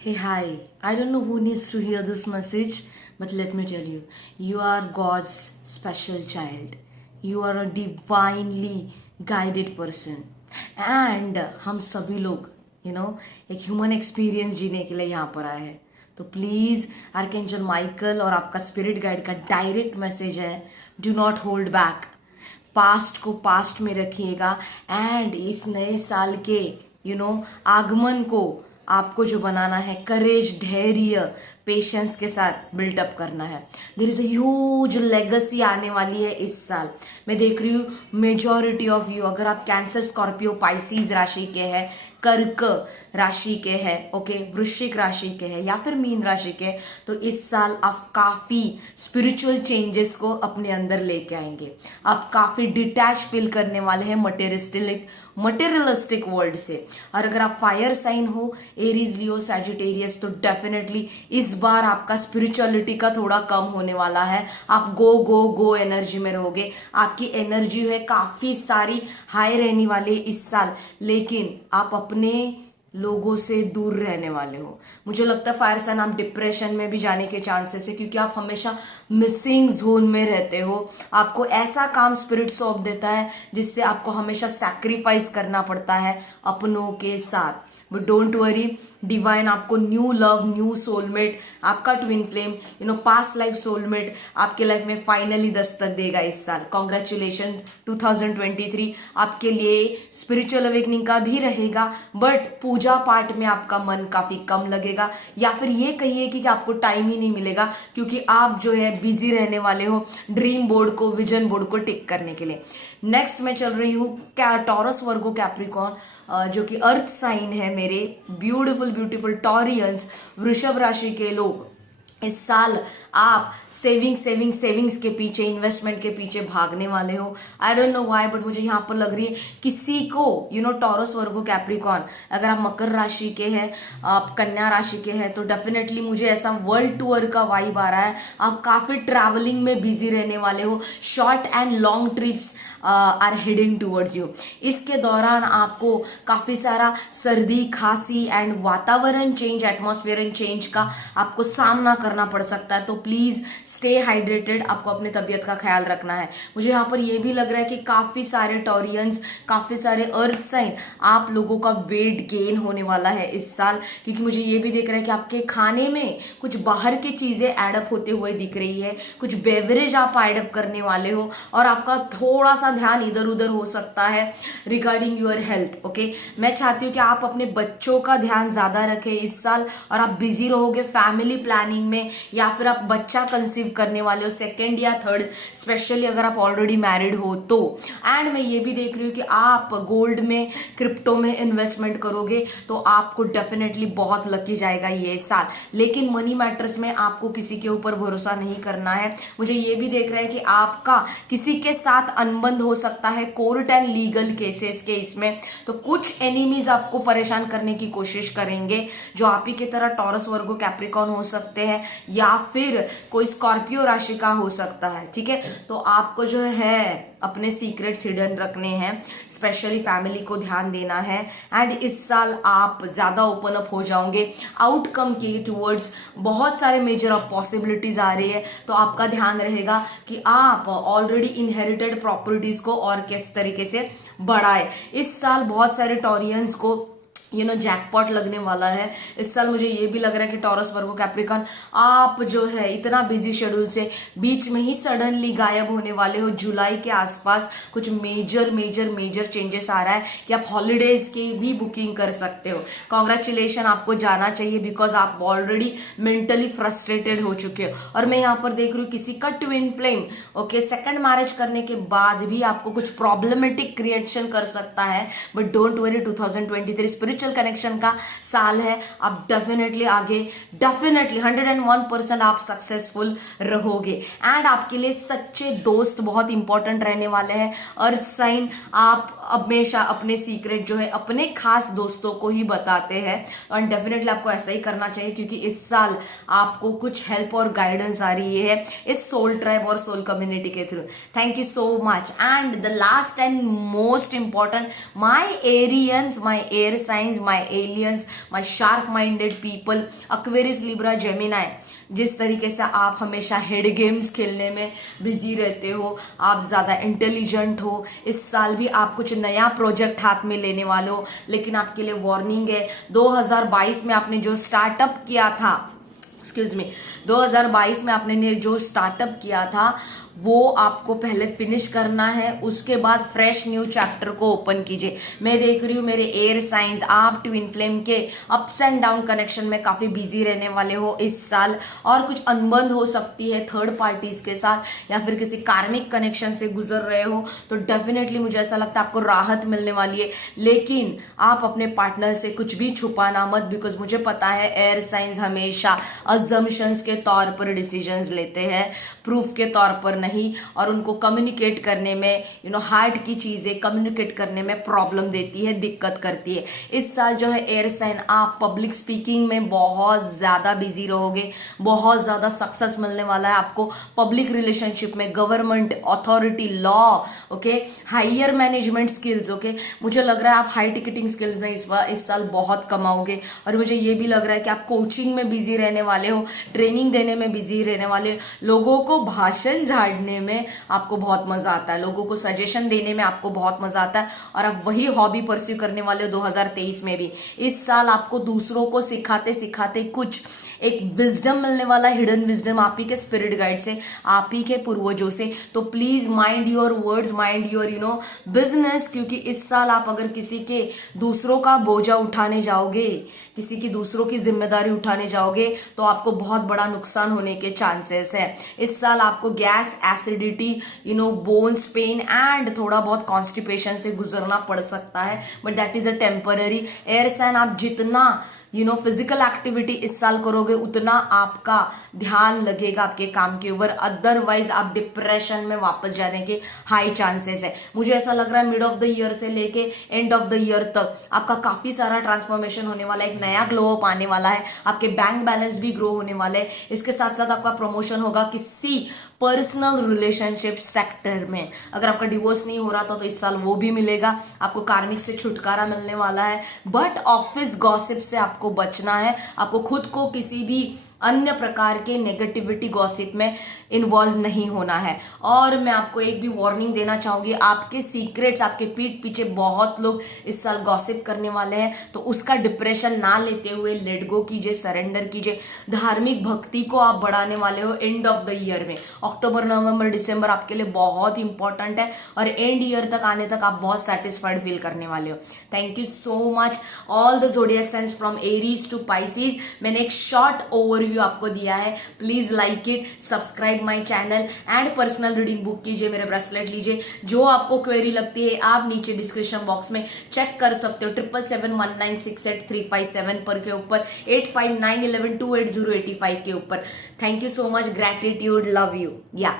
Hey, hi. I don't know who needs to hear this message, but let me tell you, you are God's special child. You are a divinely guided person. And हम सभी लोग एक human experience जीने के लिए यहाँ पर आए हैं. तो प्लीज़ आर्कएंजल माइकल और आपका स्पिरिट गाइड का डायरेक्ट मैसेज है, do not hold back. Past को पास्ट में रखिएगा एंड इस नए साल के आगमन को आपको जो बनाना है, करेज, धैर्य, पेशेंस के साथ बिल्टअप करना है. There is a huge legacy आने वाली है इस साल. मैं देख रही हूँ मेजॉरिटी ऑफ यू, अगर आप कैंसर, स्कॉर्पियो, पाइसीज राशि के हैं, कर्क राशि के हैं, ओके, वृश्चिक राशि के हैं या फिर मीन राशि के, तो इस साल आप काफी स्पिरिचुअल चेंजेस को अपने अंदर लेके आएंगे. आप काफी डिटैच फील करने वाले हैं मटेरियलिस्टिक वर्ल्ड से. और अगर आप फायर साइन हो, एरीज, लियो, सैजिटेरियस, तो डेफिनेटली इस बार आपका स्पिरिचुअलिटी का थोड़ा कम होने वाला है. आप गो गो गो एनर्जी में रहोगे. आपकी एनर्जी है काफी सारी हाई रहने वाली है इस साल, लेकिन आप अपने लोगों से दूर रहने वाले हो. मुझे लगता है फायर साइन आप डिप्रेशन में भी जाने के चांसेस है, क्योंकि आप हमेशा मिसिंग जोन में रहते हो. आपको ऐसा काम स्पिरिट सौंप देता है जिससे आपको हमेशा सैक्रिफाइस करना पड़ता है अपनों के साथ. बट डोंट वरी, डिवाइन आपको न्यू लव, न्यू सोलमेट, आपका twin flame, past life soulmate आपके लाइफ में फाइनली दस्तक देगा इस साल. कॉन्ग्रेचुलेशन. 2023 आपके लिए स्पिरिचुअल अवेकनिंग का भी रहेगा, बट पूजा पाठ में आपका मन काफी कम लगेगा, या फिर ये कहिए कि आपको टाइम ही नहीं मिलेगा, क्योंकि आप जो है बिजी रहने वाले हो ड्रीम बोर्ड को, विजन बोर्ड को टिक करने के लिए. नेक्स्ट मैं चल रही हूँ क्या टॉरस, वर्गो, कैप्रिकॉर्न, जो कि अर्थ साइन है मेरे ब्यूटीफुल ब्यूटीफुल टॉरियंस, वृषभ राशि के लोग. इस साल आप सेविंग्स के पीछे, इन्वेस्टमेंट के पीछे भागने वाले हो. I don't know why, but मुझे यहाँ पर लग रही है किसी को टॉरस, वर्गो, कैप्रिकॉर्न, अगर आप मकर राशि के हैं, आप कन्या राशि के हैं, तो डेफिनेटली मुझे ऐसा वर्ल्ड टूर का वाइब आ रहा है. आप काफी ट्रैवलिंग में बिजी रहने वाले हो. Short and long trips are heading towards you. इसके दौरान आपको काफी सारा सर्दी, खांसी एंड वातावरण चेंज, एटमॉस्फेयर चेंज का आपको सामना करना पड़ सकता है. तो प्लीज स्टे हाइड्रेटेड. आपको अपने तबियत का ख्याल रखना है. मुझे यहाँ पर यह भी लग रहा है कि काफी सारे टॉरियंस, काफी सारे अर्थ साइन, आप लोगों का वेट गेन होने वाला है इस साल, क्योंकि मुझे ये भी दिख रहा है कि आपके खाने में कुछ बाहर की चीजें एडअप होते हुए दिख रही है. कुछ बेवरेज आप एडअप करने वाले हो और आपका थोड़ा सा ध्यान इधर उधर हो सकता है रिगार्डिंग योर हेल्थ. ओके, मैं चाहती हूँ कि आप अपने बच्चों का ध्यान ज्यादा रखें इस साल, और आप बिजी रहोगे फैमिली प्लानिंग में, या फिर आप बच्चा कंसीव करने वाले हो, सेकेंड या थर्ड, स्पेशली अगर आप ऑलरेडी मैरिड हो तो. एंड मैं ये भी देख रही हूँ कि आप गोल्ड में, क्रिप्टो में इन्वेस्टमेंट करोगे तो आपको डेफिनेटली बहुत लकी जाएगा ये साल. लेकिन मनी मैटर्स में आपको किसी के ऊपर भरोसा नहीं करना है. मुझे ये भी देख रहा है कि आपका किसी के साथ अनबन हो सकता है, कोर्ट एंड लीगल केसेस के इसमें. तो कुछ एनिमीज आपको परेशान करने की कोशिश करेंगे, जो आप ही की तरह टॉरस, वर्गो, कैप्रिकॉर्न हो सकते हैं, या फिर कोई स्कॉर्पियो राशि का हो सकता है. ठीक है, तो आपको जो है अपने सीक्रेट्स हिडन रखने हैं, स्पेशली फैमिली को ध्यान देना है. एंड इस साल आप ज्यादा ओपन अप हो जाओगे आउटकम के टूवर्ड्स. बहुत सारे मेजर ऑफ पॉसिबिलिटीज आ रही है, तो आपका ध्यान रहेगा कि आप ऑलरेडी इनहेरिटेड प्रॉपर्टीज को और किस तरीके से बढ़ाए. इस साल बहुत सारे टॉरियंस को जैकपॉट लगने वाला है इस साल. मुझे ये भी लग रहा है कि टॉरस, वर्गो, कैप्रिकॉर्न, आप जो है इतना बिजी शेड्यूल से बीच में ही सडनली गायब होने वाले हो. जुलाई के आसपास कुछ मेजर चेंजेस आ रहा है कि आप हॉलीडेज की भी बुकिंग कर सकते हो. कॉन्ग्रेचुलेशन, आपको जाना चाहिए, बिकॉज आप ऑलरेडी मेंटली फ्रस्ट्रेटेड हो चुके हो. और मैं यहाँ पर देख रही हूँ किसी का twin flame, okay, second marriage करने के बाद भी आपको कुछ प्रॉब्लमेटिक क्रिएशन कर सकता है. But don't worry, 2023 spiritual connection का साल है. आप डेफिनेटली आगे, डेफिनेटली 101% आप सक्सेसफुल रहोगे. एंड आपके लिए सच्चे दोस्त बहुत इंपॉर्टेंट रहने वाले हैं. अर्थ साइन, आप हमेशा अपने सीक्रेट जो है अपने खास दोस्तों को ही बताते हैं, और डेफिनेटली आपको ऐसा ही करना चाहिए, क्योंकि इस साल आपको कुछ हेल्प और गाइडेंस आ रही है इस सोल ट्राइब और सोल कम्युनिटी के through. Thank you so much. And the last and most important, my Arians, my air sign, signs, my aliens, my sharp minded people, Aquarius, Libra, Gemini, जिस तरीके से आप हमेशा हेड गेम्स खेलने में busy रहते हो, आप ज़्यादा इंटेलिजेंट हो, इस साल भी आप कुछ नया प्रोजेक्ट हाथ में लेने वाले हो, लेकिन आपके लिए वार्निंग है, 2022 में आपने जो स्टार्टअप किया था, एक्सक्यूज मी, 2022 में आपने ने जो स्टार्टअप किया था वो आपको पहले फिनिश करना है, उसके बाद फ्रेश न्यू चैप्टर को ओपन कीजिए। मैं देख रही हूँ मेरे एयर साइंस, आप ट्विन फ्लेम के अप्स एंड डाउन कनेक्शन में काफी बिजी रहने वाले हो इस साल, और कुछ अनबन हो सकती है थर्ड पार्टीज के साथ, या फिर किसी कार्मिक कनेक्शन से गुजर रहे हो, तो डेफिनेटली मुझे ऐसा लगता है आपको राहत मिलने वाली है। लेकिन आप अपने पार्टनर से कुछ भी छुपाना मत, बिकॉज मुझे पता है एयर साइंस हमेशा अजम्पशंस के तौर पर डिसीजंस लेते हैं, प्रूफ के तौर पर नहीं, और उनको कम्युनिकेट करने में हार्ट की चीजें कम्युनिकेट करने में प्रॉब्लम देती है, दिक्कत करती है। इस साल जो है एयर साइन, आप पब्लिक स्पीकिंग में बहुत ज्यादा बिजी रहोगे, बहुत ज्यादा सक्सेस मिलने वाला है आपको पब्लिक रिलेशनशिप में, government, authority, law, okay, higher management skills, okay. मुझे लग रहा है आप हाई टिकटिंग स्किल्स में इस साल बहुत कमाओगे, और मुझे ये भी लग रहा है कि आप कोचिंग में बिजी रहने वाले हो, ट्रेनिंग देने में बिजी रहने वाले, लोगों को भाषण झाड़ने में आपको बहुत मजा आता है, लोगों को सजेशन देने में आपको बहुत मजा आता है, और आप वही हॉबी परस्यू करने वाले हो 2023 में भी। इस साल आपको दूसरों को सिखाते सिखाते कुछ एक विजडम मिलने वाला, हिडन विजडम आप ही के स्पिरिट गाइड से, आप ही के पूर्वजों से। तो please mind your words, mind your business, क्योंकि इस साल आप अगर किसी के दूसरों का बोझा उठाने जाओगे, किसी की दूसरों की जिम्मेदारी उठाने जाओगे, तो आपको बहुत बड़ा नुकसान होने के चांसेस है। इस साल आपको gas, acidity, bones pain and थोड़ा बहुत कॉन्स्टिपेशन से गुजरना पड़ सकता है, but that is a temporary. Air sign, आप जितना फिजिकल एक्टिविटी इस साल करोगे उतना आपका ध्यान लगेगा आपके काम के ऊपर, अदरवाइज आप डिप्रेशन में वापस जाने के हाई चांसेस है। मुझे ऐसा लग रहा है मिड ऑफ द ईयर से लेके एंड ऑफ द ईयर तक आपका काफी सारा ट्रांसफॉर्मेशन होने वाला है, एक नया ग्लो अप आने वाला है, आपके बैंक बैलेंस भी ग्रो होने वाले हैं। इसके साथ साथ आपका प्रमोशन होगा किसी पर्सनल रिलेशनशिप सेक्टर में। अगर आपका डिवोर्स नहीं हो रहा तो इस साल वो भी मिलेगा, आपको कार्मिक से छुटकारा मिलने वाला है, बट ऑफिस गॉसिप से आपको बचना है, आपको खुद को किसी भी अन्य प्रकार के नेगेटिविटी गॉसिप में इन्वॉल्व नहीं होना है। और मैं आपको एक भी वार्निंग देना चाहूंगी, आपके सीक्रेट्स, आपके पीठ पीछे बहुत लोग इस साल गॉसिप करने वाले हैं, तो उसका डिप्रेशन ना लेते हुए लेट गो कीजिए, सरेंडर कीजिए। धार्मिक भक्ति को आप बढ़ाने वाले हो एंड ऑफ द ईयर में, अक्टूबर, नवंबर, दिसंबर आपके लिए बहुत इंपॉर्टेंट है, और एंड ईयर तक आने तक आप बहुत सेटिस्फाइड फील करने वाले हो। Thank you so much all the zodiac signs from Aries to Pisces. मैंने एक शॉर्ट ओवरव्यू आपको दिया है, please like it, subscribe my channel and personal reading book कीजिए, मेरे ब्रेसलेट लीजिए। जो आपको क्वेरी लगती है आप नीचे डिस्क्रिप्शन बॉक्स में चेक कर सकते हो, 7771968357 पर के ऊपर, 8591128085 के ऊपर। Thank you so much, gratitude, love you, या